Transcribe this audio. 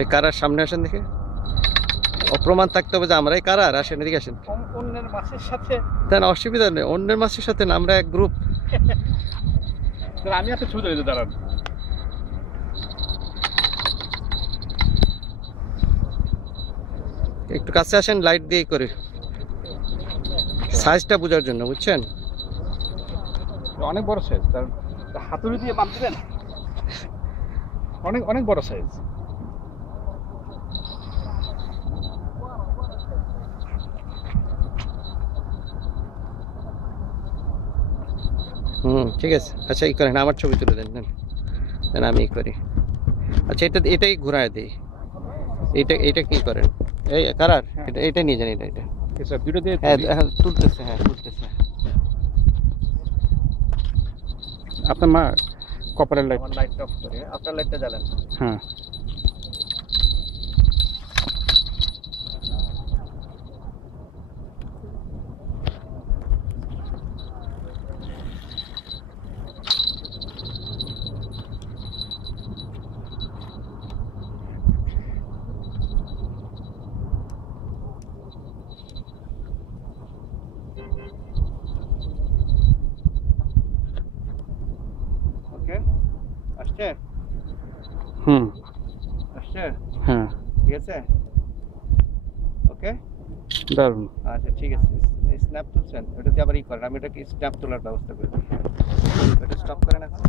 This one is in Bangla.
এই কারার সামনে আসেন দেখে, অপ্রমাণ থাকতে হবে যে আমরাই কারার। আসেন এদিকে আসেন। অন্যের মাছের সাথে তা না, অসুবিধা নেই, অন্যের মাছের সাথে না, আমরা এক গ্রুপ। আমি একটা ছবি তুলে দাঁড়ান। একটু কাছে আসেন, লাইট দিয়ে করি সাইজটা বোঝার জন্য, বুঝছেন? অনেক বড় সাইজ, তার হাতুড়ি দিয়ে বাঁধ দিবেন, অনেক অনেক বড় সাইজ। ঠিক আছে। আচ্ছা এই করেন, আমার ছবি তুলে দেন, দেন আমি করি। আচ্ছা এটাই ঘুরায় দিই। এইটা কি করেন? এই কারার এটা নিয়ে যান, এটা দুটো দিয়ে হ্যাঁ তুলতেছে, হ্যাঁ তুলতেছে। আপনার মা কপারের লাইট, লাইটটা অফ করে, আপনার লাইটটা জ্বালান। হ্যাঁ ওকে, আসছে? আসছে? হ্যাঁ ঠিক আছে, ওকে দারুণ। আচ্ছা ঠিক আছে। স্ন্যাপ তুলছেন, ওটা দিয়ে আবার ই করেন, আমি এটাকে স্ন্যাপ তোলার ব্যবস্থা করে দিই। এটা স্টপ করেন এখন।